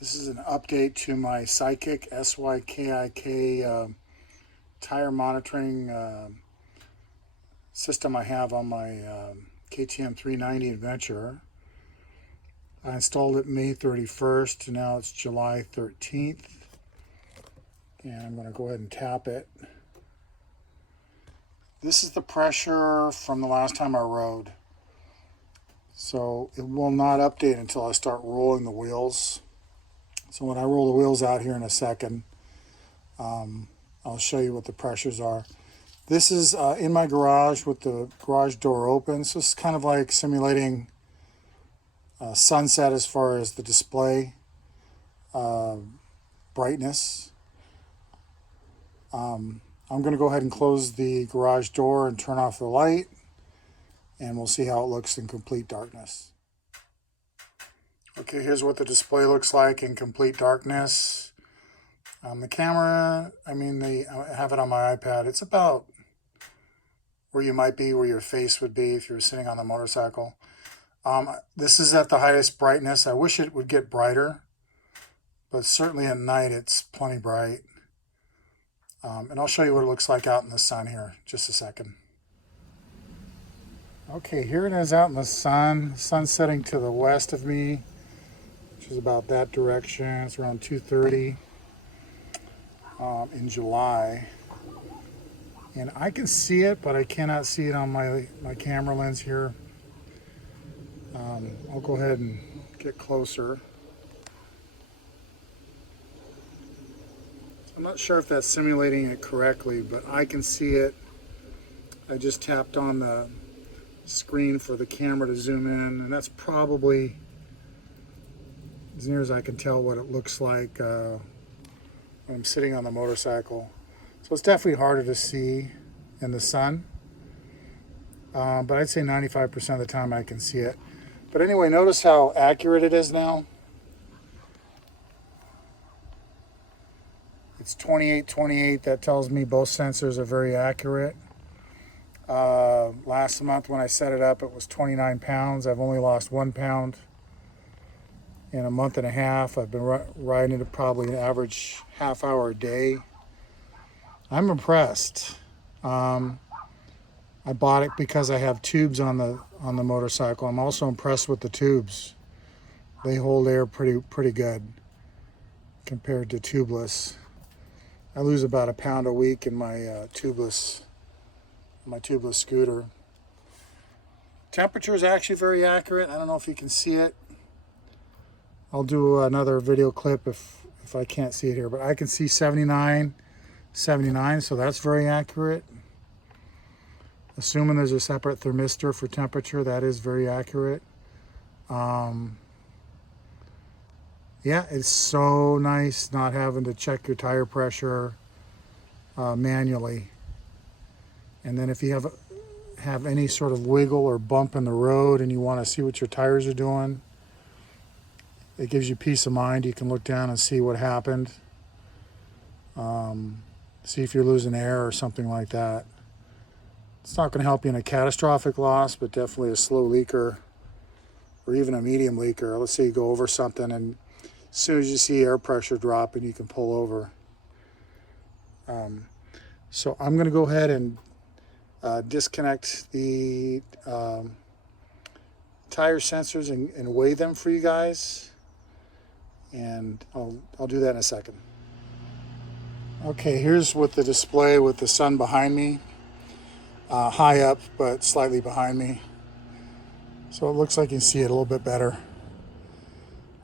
This is an update to my Sykik, S-Y-K-I-K, tire monitoring system I have on my KTM 390 Adventure. I installed it May 31st, now it's July 13th. And I'm going to go ahead and tap it. This is the pressure from the last time I rode. So it will not update until I start rolling the wheels. So when I roll the wheels out here in a second, I'll show you what the pressures are. This is in my garage with the garage door open. So it's kind of like simulating sunset as far as the display brightness. I'm going to go ahead and close the garage door and turn off the light, and we'll see how it looks in complete darkness. Okay, here's what the display looks like in complete darkness. The camera, I have it on my iPad. It's about where you might be, where your face would be if you were sitting on the motorcycle. This is at the highest brightness. I wish it would get brighter, but certainly at night it's plenty bright. And I'll show you what it looks like out in the sun here in just a second. Okay, here it is out in the sun. The sun's setting to the west of me, which is about that direction. It's around 2:30 in July. And I can see it, but I cannot see it on my camera lens here. I'll go ahead and get closer. I'm not sure if that's simulating it correctly, but I can see it. I just tapped on the screen for the camera to zoom in, and that's probably, as near as I can tell, what it looks like when I'm sitting on the motorcycle. So it's definitely harder to see in the sun, but I'd say 95% of the time I can see it. But anyway, notice how accurate it is now. It's 28:28. That tells me both sensors are very accurate. Last month when I set it up, it was 29 pounds. I've only lost 1 pound in a month and a half. I've been riding it probably an average half hour a day. I'm impressed. I bought it because I have tubes on the motorcycle. I'm also impressed with the tubes. They hold air pretty good compared to tubeless. I lose about 1 pound a week in my tubeless scooter. Temperature is actually very accurate. I don't know if you can see it. I'll do another video clip if I can't see it here, but I can see 79, so that's very accurate. Assuming there's a separate thermistor for temperature, that is very accurate. Yeah, it's so nice not having to check your tire pressure manually. And then if you have any sort of wiggle or bump in the road and you want to see what your tires are doing, it gives you peace of mind. You can look down and see what happened. See if you're losing air or something like that. It's not going to help you in a catastrophic loss, but definitely a slow leaker or even a medium leaker. Let's say you go over something, and as soon as you see air pressure dropping, you can pull over. So I'm going to go ahead and disconnect the tire sensors and weigh them for you guys, and I'll do that in a second. Okay, here's with the display with the sun behind me, high up but slightly behind me, so it looks like you can see it a little bit better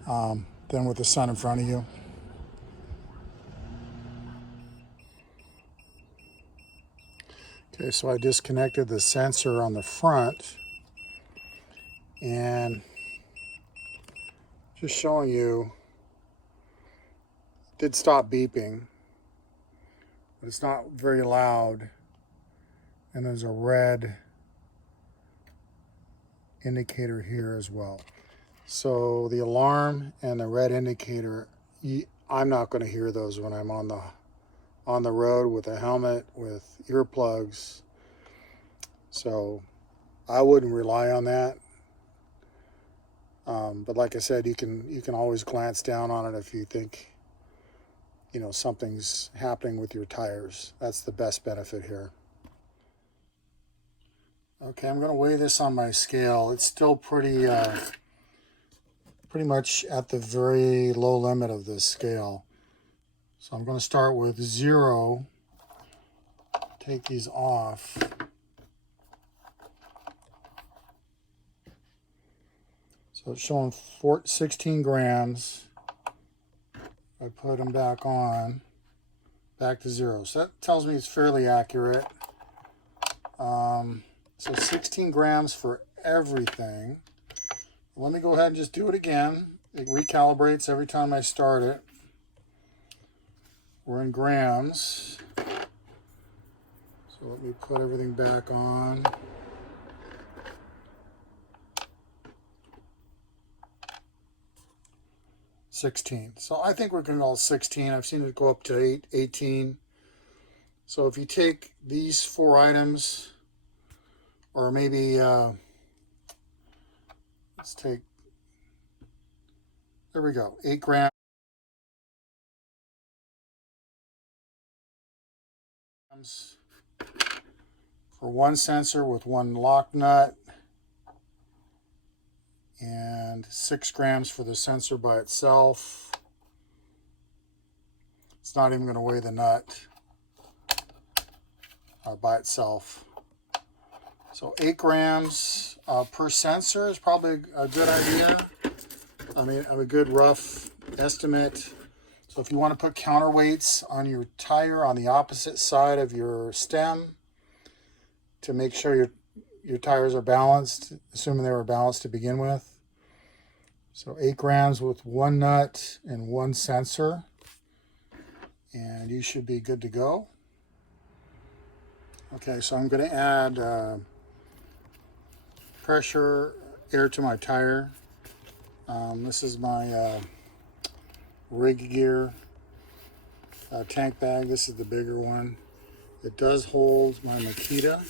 than with the sun in front of you. Okay, so I disconnected the sensor on the front, and just showing you, it did stop beeping, but it's not very loud, and there's a red indicator here as well. So the alarm and the red indicator, I'm not going to hear those when I'm on the road with a helmet, with earplugs. So I wouldn't rely on that. But like I said, you can always glance down on it if you think, you know, something's happening with your tires. That's the best benefit here. Okay, I'm going to weigh this on my scale. It's still pretty much at the very low limit of this scale. So I'm going to start with 0, take these off. So it's showing 16 grams. I put them back on, back to 0. So that tells me it's fairly accurate. So 16 grams for everything. Let me go ahead and just do it again. It recalibrates every time I start it. We're in grams. So let me put everything back on. $16. So I think we're going to all 16. I've seen it go up to 18. So if you take these 4 items, or maybe let's take, there we go, 8 grams for one sensor with one lock nut, and 6 grams for the sensor by itself. It's not even going to weigh the nut by itself. So 8 grams per sensor is probably a good idea. I mean, a good rough estimate. So if you want to put counterweights on your tire on the opposite side of your stem to make sure your tires are balanced, assuming they were balanced to begin with. So 8 grams with 1 nut and 1 sensor, and you should be good to go. Okay, so I'm going to add pressure air to my tire. This is my rig gear tank bag. This is the bigger one. It does hold my Makita.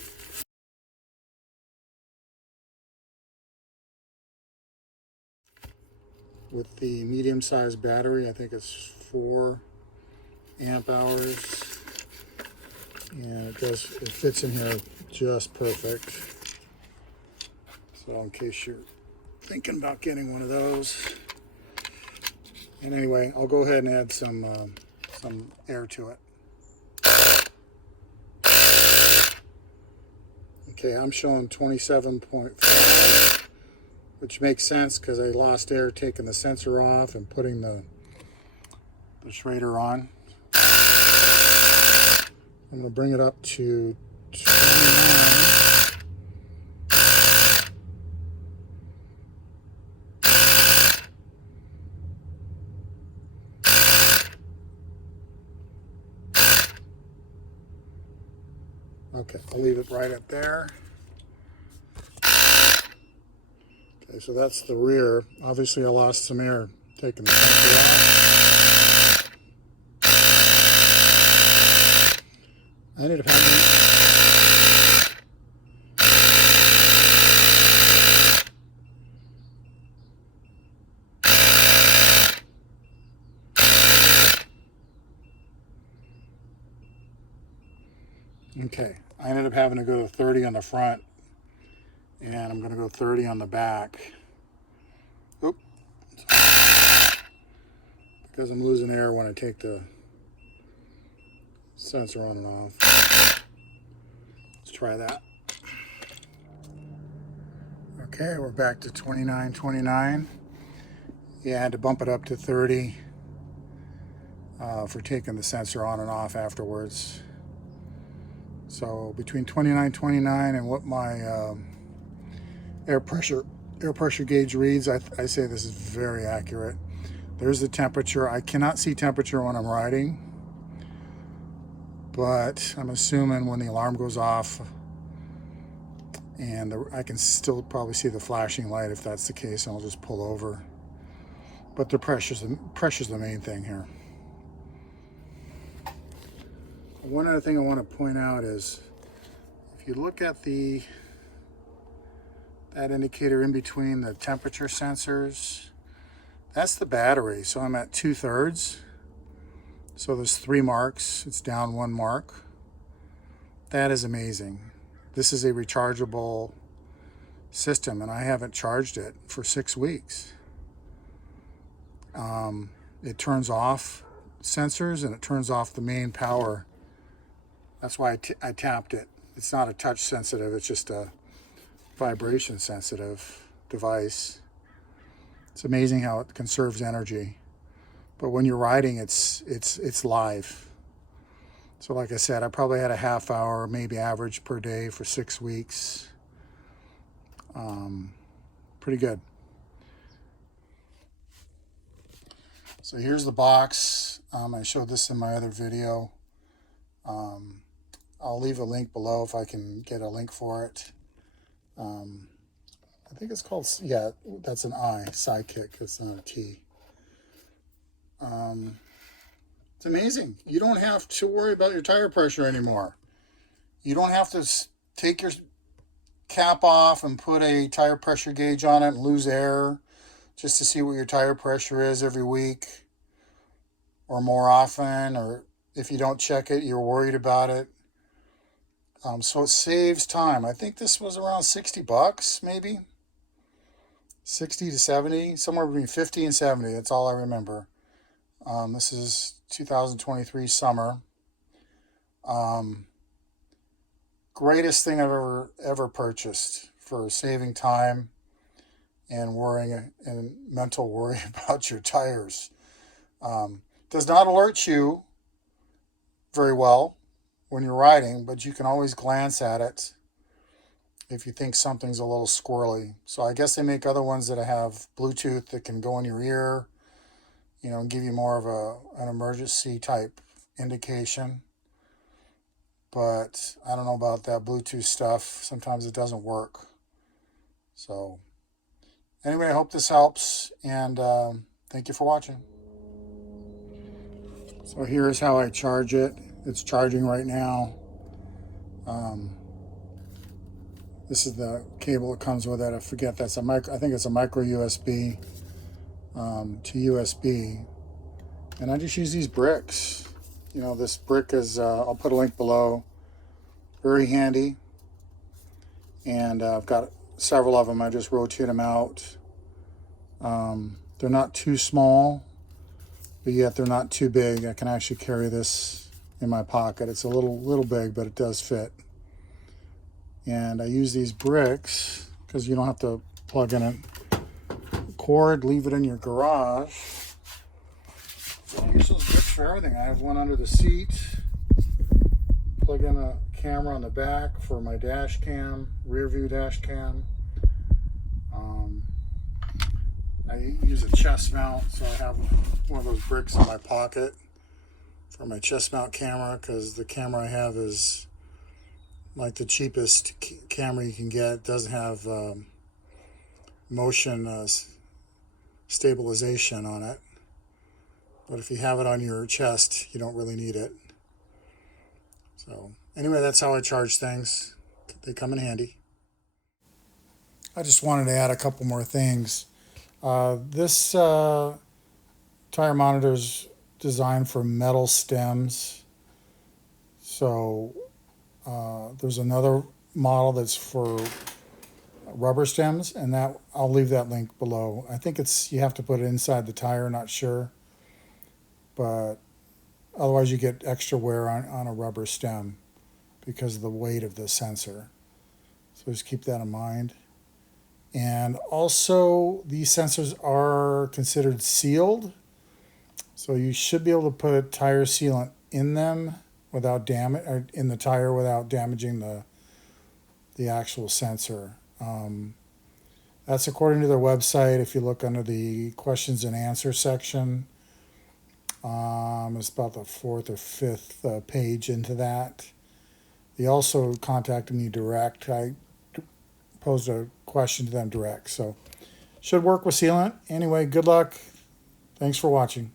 With the medium-sized battery, I think it's 4 amp hours, and it fits in here just perfect. So in case you're thinking about getting one of those, and anyway, I'll go ahead and add some air to it. Okay, I'm showing 27.5. Which makes sense because I lost air taking the sensor off and putting the Schrader on. I'm going to bring it up to 29. Okay, I'll leave it right up there. Okay, so that's the rear. Obviously I lost some air taking the sensor off. I ended up having okay, I ended up having to go to 30 on the front, and I'm going to go 30 on the back. Oop. Because I'm losing air when I take the sensor on and off. Let's try that. Okay, we're back to 29.29. Yeah, I had to bump it up to 30 for taking the sensor on and off afterwards. So between 29.29 and what my air pressure gauge reads, I say this is very accurate. There's the temperature. I cannot see temperature when I'm riding, but I'm assuming when the alarm goes off, and I can still probably see the flashing light. If that's the case, I'll just pull over. But the pressure's the main thing here. One other thing I want to point out is, if you look at the That indicator in between the temperature sensors. That's the battery, so I'm at 2/3. So there's 3 marks. It's down 1 mark. That is amazing. This is a rechargeable system, and I haven't charged it for 6 weeks. It turns off sensors and it turns off the main power. That's why I tapped it. It's not a touch sensitive, it's just a vibration sensitive device. It's amazing how it conserves energy. But when you're riding, it's live. So like I said, I probably had a half hour, maybe average per day for 6 weeks. Pretty good. So here's the box. I showed this in my other video. I'll leave a link below if I can get a link for it. I think it's called, yeah, that's an I, Sykik. It's not a T. It's amazing. You don't have to worry about your tire pressure anymore. You don't have to take your cap off and put a tire pressure gauge on it and lose air just to see what your tire pressure is every week or more often, or if you don't check it, you're worried about it. So it saves time. I think this was around 60 bucks, maybe 60 to 70, somewhere between 50 and 70. That's all I remember. This is 2023 summer. Greatest thing I've ever purchased for saving time and worrying and mental worry about your tires. Does not alert you very well when you're riding, but you can always glance at it if you think something's a little squirrely. So I guess they make other ones that have Bluetooth that can go in your ear, you know, and give you more of an emergency type indication. But I don't know about that Bluetooth stuff. Sometimes it doesn't work. So anyway, I hope this helps, and thank you for watching. So here's how I charge it. It's charging right now. This is the cable that comes with it. I forget, that's a micro. I think it's a micro USB to USB, and I just use these bricks. You know, this brick is. I'll put a link below. Very handy, and I've got several of them. I just rotate them out. They're not too small, but yet they're not too big. I can actually carry this in my pocket. It's a little big, but it does fit. And I use these bricks because you don't have to plug in a cord, leave it in your garage. So I use those bricks for everything. I have one under the seat. Plug in a camera on the back for my dash cam, rear view dash cam. I use a chest mount, so I have one of those bricks in my pocket for my chest mount camera, because the camera I have is like the cheapest camera you can get. It doesn't have motion stabilization on it, but if you have it on your chest, you don't really need it. So anyway, that's how I charge things. They come in handy. I just wanted to add a couple more things. This tire monitor is designed for metal stems. So there's another model that's for rubber stems, and that I'll leave that link below. I think you have to put it inside the tire, not sure, but otherwise you get extra wear on a rubber stem because of the weight of the sensor. So just keep that in mind. And also, these sensors are considered sealed, so you should be able to put tire sealant in them without in the tire without damaging the actual sensor. That's according to their website. If you look under the questions and answers section, it's about the 4th or 5th page into that. They also contacted me direct. I posed a question to them direct, so should work with sealant. Anyway, good luck. Thanks for watching.